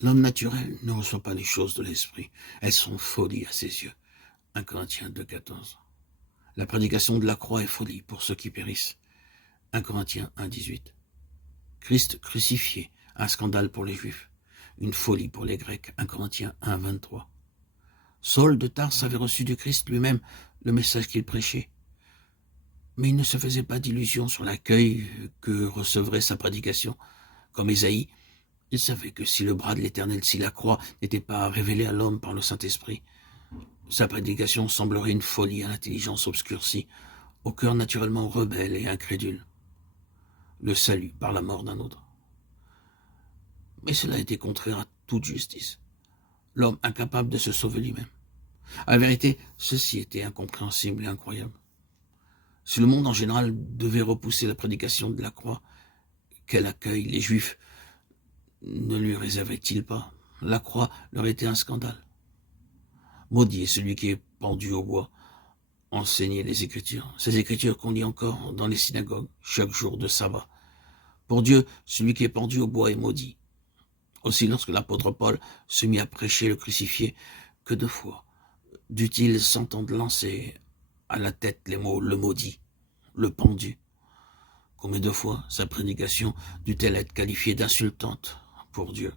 L'homme naturel ne reçoit pas les choses de l'esprit. Elles sont folie à ses yeux. 1 Corinthiens 2,14. La prédication de la croix est folie pour ceux qui périssent. 1 Corinthiens 1,18. Christ crucifié, un scandale pour les Juifs, une folie pour les Grecs. 1 Corinthiens 1,23. Saul de Tarse avait reçu du Christ lui-même le message qu'il prêchait. Mais il ne se faisait pas d'illusions sur l'accueil que recevrait sa prédication. Comme Ésaïe, il savait que si le bras de l'Éternel, si la croix n'était pas révélée à l'homme par le Saint-Esprit, sa prédication semblerait une folie à l'intelligence obscurcie, au cœur naturellement rebelle et incrédule. Le salut par la mort d'un autre. Mais cela était contraire à toute justice. L'homme incapable de se sauver lui-même. À la vérité, ceci était incompréhensible et incroyable. Si le monde en général devait repousser la prédication de la croix, quel accueil les Juifs ne lui réservaient-ils pas? La croix leur était un scandale. Maudit est celui qui est pendu au bois, enseignait les Écritures, ces Écritures qu'on lit encore dans les synagogues chaque jour de sabbat. Pour Dieu, celui qui est pendu au bois est maudit. Aussi, lorsque l'apôtre Paul se mit à prêcher le crucifié, que de fois dut-il s'entendre lancer à la tête les mots « le maudit », « le pendu ». Combien de fois sa prédication dut-elle être qualifiée d'insultante pour Dieu?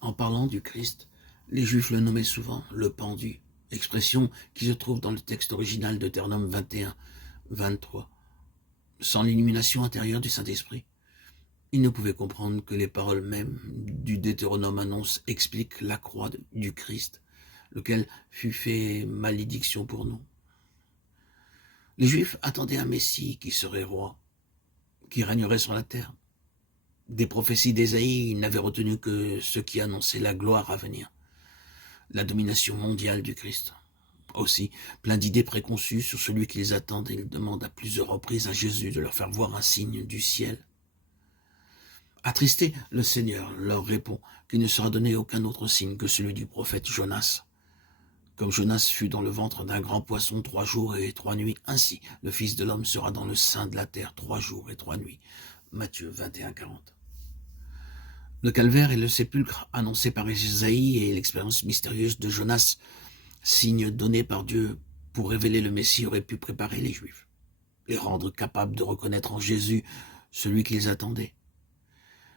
En parlant du Christ, les Juifs le nommaient souvent « le pendu », expression qui se trouve dans le texte original de Deutéronome 21, 23. Sans l'illumination intérieure du Saint-Esprit, ils ne pouvaient comprendre que les paroles mêmes du Deutéronome annoncent, expliquent la croix du Christ, lequel fut fait malédiction pour nous. Les Juifs attendaient un Messie qui serait roi, qui régnerait sur la terre. Des prophéties d'Ésaïe, ils n'avaient retenu que ce qui annonçait la gloire à venir, la domination mondiale du Christ. Aussi, plein d'idées préconçues sur celui qui les attend, ils demandent à plusieurs reprises à Jésus de leur faire voir un signe du ciel. Attristé, le Seigneur leur répond qu'il ne sera donné aucun autre signe que celui du prophète Jonas. Comme Jonas fut dans le ventre d'un grand poisson 3 jours et 3 nuits, ainsi le Fils de l'homme sera dans le sein de la terre 3 jours et 3 nuits. Matthieu 21, 40. Le calvaire et le sépulcre annoncés par Ésaïe et l'expérience mystérieuse de Jonas, signes donnés par Dieu pour révéler le Messie, auraient pu préparer les Juifs, les rendre capables de reconnaître en Jésus celui qu'ils attendaient.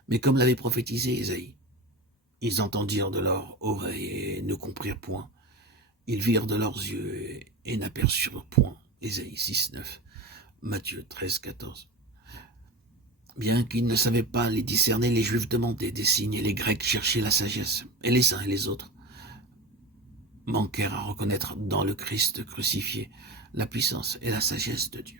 Mais comme l'avait prophétisé Ésaïe, ils entendirent de leurs oreilles et ne comprirent point. Ils virent de leurs yeux et n'aperçurent point. Ésaïe 6, 9, Matthieu 13, 14. Bien qu'ils ne savaient pas les discerner, les Juifs demandaient des signes et les Grecs cherchaient la sagesse. Et les uns et les autres manquèrent à reconnaître dans le Christ crucifié la puissance et la sagesse de Dieu.